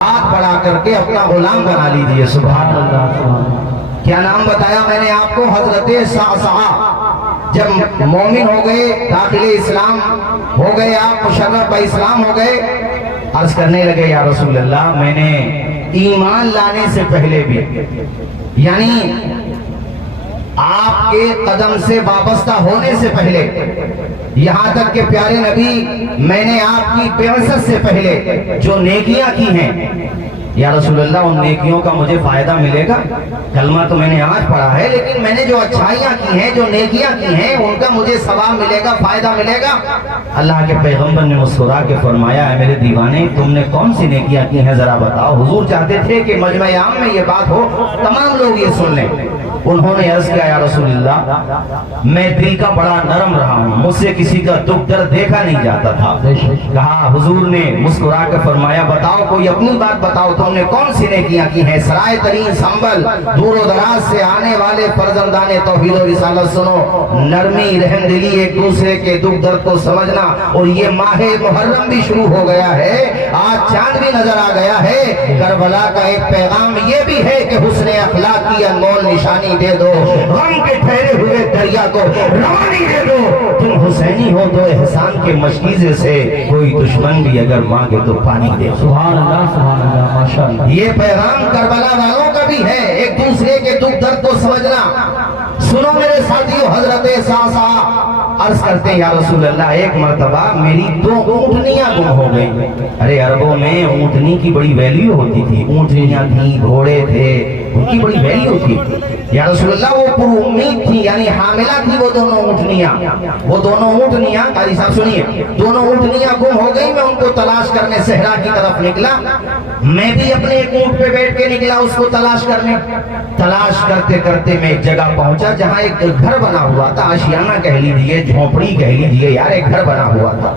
ہاتھ بڑھا کر کے اپنا غلام بنا لیجیے۔ سبحان اللہ۔ کیا نام بتایا میں نے آپ کو؟ حضرت صعصعہ۔ جب مومن ہو گئے، داخل اسلام ہو گئے، آپ مشرف اسلام ہو گئے، عرض کرنے لگے یا رسول اللہ میں نے ایمان لانے سے پہلے بھی، یعنی آپ کے قدم سے وابستہ ہونے سے پہلے، یہاں تک کہ پیارے نبی میں نے آپ کی بعثت سے پہلے جو نیکیاں کی ہیں، یا رسول اللہ ان نیکیوں کا مجھے فائدہ ملے گا؟ کلمہ تو میں نے آج پڑھا ہے، لیکن میں نے جو اچھائیاں کی ہیں، جو نیکیاں کی ہیں، ان کا مجھے ثواب ملے گا، فائدہ ملے گا؟ اللہ کے پیغمبر نے مسکرا کے فرمایا اے میرے دیوانے، تم نے کون سی نیکیاں کی ہیں ذرا بتاؤ۔ حضور چاہتے تھے کہ مجمع عام میں یہ بات ہو، تمام لوگ یہ سن لیں۔ انہوں نے عرض کیا یا رسول اللہ میں دل کا بڑا نرم رہا ہوں، مجھ سے کسی کا دکھ درد دیکھا نہیں جاتا تھا۔ کہا حضور نے مسکرا کے فرمایا بتاؤ، کوئی اپنی بات بتاؤ، تم نے کون سی نیکیاں کی ہیں؟ سرائے ترین سنبل، دور و دراز سے آنے والے فرزندان توحید و رسالت سنو، نرمی رحم دلی، ایک دوسرے کے دکھ درد کو سمجھنا۔ اور یہ ماہ محرم بھی شروع ہو گیا ہے، آج چاند بھی نظر آ گیا ہے۔ کربلا کا ایک پیغام یہ بھی ہے کہ حسن اخلاق کی انمول نشانی دے دو، غم کے ٹھہرے ہوئے دریا کو روانی دے دو۔ تم حسینی ہو تو احسان کے مشکیزے سے کوئی دشمن بھی اگر مانگے تو پانی دے۔ سبحان اللہ، سبحان اللہ، ماشاءاللہ۔ یہ پیغام کربلا والوں کا بھی ہے، ایک دوسرے کے دکھ درد کو سمجھنا۔ سنو میرے ساتھیو، حضرت صعصعہ عرض کرتے ہیں یا رسول اللہ ایک مرتبہ میری 2 اونٹنیاں گم ہو گئیں۔ ارے عربوں میں اونٹنی کی بڑی ویلیو ہوتی تھی، اونٹنیاں تھیں، گھوڑے تھے، ان کی بڑی ویلیو تھی۔ یا رسول اللہ وہ پر امید تھی، یعنی حاملہ تھی وہ دونوں اونٹنیاں، قاری صاحب سنیے، دونوں اونٹنیاں گم ہو گئی۔ میں ان کو تلاش کرنے صحرا کی طرف نکلا، میں بھی اپنے ایک اونٹ پہ بیٹھ کے نکلا اس کو تلاش کرنے۔ تلاش کرتے کرتے میں ایک جگہ پہنچا جہاں ایک گھر بنا ہوا تھا، آشیانہ کہہ لیجیے، جھونپڑی کہہ لیجیے، یار ایک گھر بنا ہوا تھا۔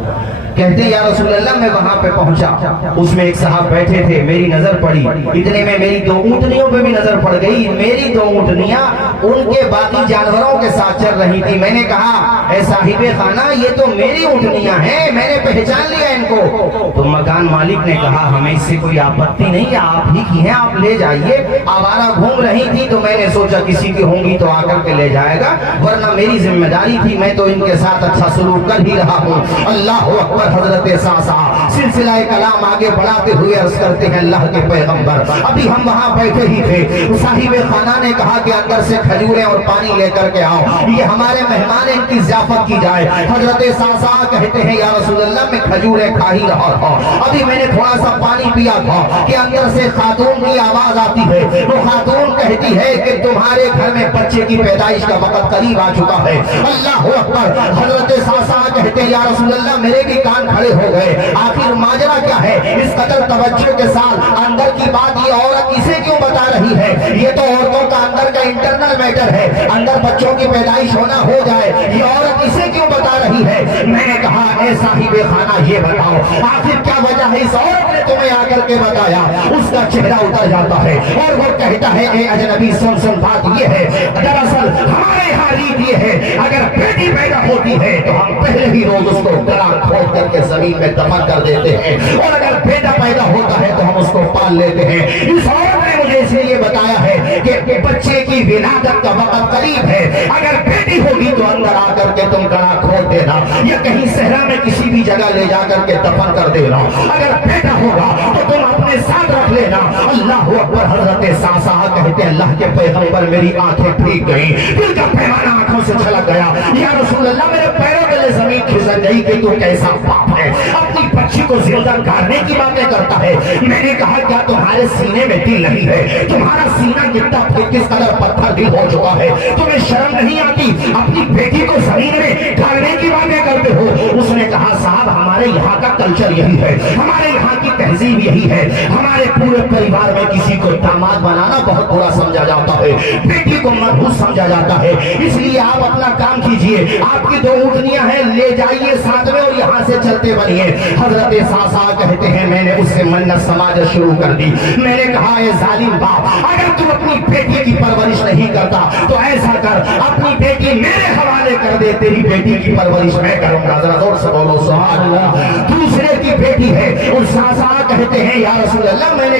کہتے ہیں یا رسول اللہ میں وہاں پہ پہنچا، اس میں ایک صاحب بیٹھے تھے، میری نظر پڑی، اتنے میں میری 2 اونٹنیوں پہ بھی نظر پڑ گئی۔ میری 2 اونٹنیاں ان کے باقی جانوروں کے ساتھ چل رہی تھی۔ میں نے کہا اے صاحب خانہ یہ تو میری اونٹنیاں ہیں، میں نے پہچان لیا ان کو۔ تو مکان مالک نے کہا ہمیں اس سے کوئی آپتی نہیں، آپ ہی کی ہیں، آپ لے جائیے۔ آوارہ گھوم رہی تھی تو میں نے سوچا کسی کی ہوں گی تو آ کر کے لے جائے گا، ورنہ میری ذمہ داری تھی، میں تو ان کے ساتھ اچھا سلوک کر ہی رہا ہوں۔ اللہ اکبر۔ حضرت صعصعہ سلسلہ کلام آگے بڑھاتے ہوئے عرض کرتے ہیں اللہ کے پیغمبر ابھی ہم وہاں بیٹھے ہی تھے، صاحب خانہ نے کہا کہ اندر سے کھجوریں اور پانی لے کر کے آؤ، یہ ہمارے مہمان ان کی ضیافت کی جائے۔ حضرت صعصعہ کہتے ہیں یا رسول اللہ میں کھجوریں کھا ہی رہا تھا، ابھی میں نے تھوڑا سا پانی پیا تھا کہ اندر سے خاتون کی آواز آتی ہے۔ وہ خاتون کہتی ہے کہ تمہارے گھر میں بچے کی پیدائش کا وقت قریب آ چکا ہے۔ اللہ اکبر۔ حضرت صعصعہ کہتے ہیں یا رسول اللہ میرے بھی کان کھڑے ہو گئے، آخر ماجرا کیا ہے؟ اس قدر توجہ کے ساتھ اندر کی بات یہ عورت اسے کیوں بتا رہی ہے؟ یہ تو عورتوں کا اندر کا انٹرنل میٹر ہے، اندر بچوں کی پیدائش ہونا ہو جائے، یہ عورت اسے کیوں بتا رہی ہے؟ میں نے کہا اے صاحب خانہ یہ بتاؤ آخر کیا وجہ ہے اس عورت نے تمہیں آ کر کے بتایا؟ اس کا چہرہ اتر جاتا ہے اور وہ کہتا ہے اے اجنبی سن بات یہ ہے، دراصل ہمارے یہاں ریت یہ ہے اگر بیٹی پیدا ہوتی ہے تو ہم پہلے ہی روز اس کو گلا کھود کر کے زمین میں دفن کر دیتے ہیں، اور اگر بیٹا پیدا ہوتا ہے تو ہم اس کو پال لیتے ہیں۔ اس عورت نے مجھے اس لیے بتایا ہے کہ بچے کی ولادت کا وقت قریب ہے، اگر بیٹی ہوگی تو اندر آ کر کے تم گلا کھود دینا یا کہیں صحرا میں کسی بھی جگہ لے جا کر کے دفن کر دینا، اگر بیٹا ہوگا تو تم اپنے ساتھ رکھ لینا۔ اللہ اکبر۔ حضرت صعصعہ کہتے ہیں اللہ کے پیغمبر میری آنکھیں بھیگ گئیں، دل کا پیمانہ آنکھوں سے چھلک گیا۔ یا رسول اللہ میرے پیروں تلے زمین کھسک گئی کہ تو کیسا باپ ہے، اپنی بچی کو زندہ گارنے کی باتیں کرتا ہے۔ میں نے کہا کیا تمہارے سینے میں دل نہیں ہے؟ تمہارا سینہ کتنا کس قدر پتھر دل ہو چکا ہے، تمہیں شرم نہیں آتی؟ اپنی بیٹی کو زمین میں گارنے کی باتیں کرتے ہو۔ اس نے کہا صاحب ہمارے یہاں کا کلچر یہی ہے، ہمارے یہاں کی تہذیب یہی ہے، ہمارے پورے پریوار میں کسی کو داماد بنانا بہت برا سمجھا جاتا ہے، بیٹی کو منحوس سمجھا جاتا ہے، اس لیے آپ اپنا کام کیجئے، آپ کی 2 اونٹنیاں ہیں لے جائیے ساتھ میں اور یہاں سے چلتے بنیے۔ حضرت صعصعہ کہتے ہیں میں نے اس سے منت سماجت شروع کر دی۔ میں نے کہا اے ظالم باپ اگر تم اپنی بیٹی کی پرورش نہیں کرتا تو ایسا کر اپنی بیٹی میرے حوالے کر دے، تیری بیٹی کی پرورش میں کروں گا۔ ذرا زور سے بولو سبحان اللہ۔ دوسرے کی بیٹی ہے اور صعصعہ کہتے ہیں یا رسول اللہ میں نے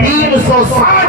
360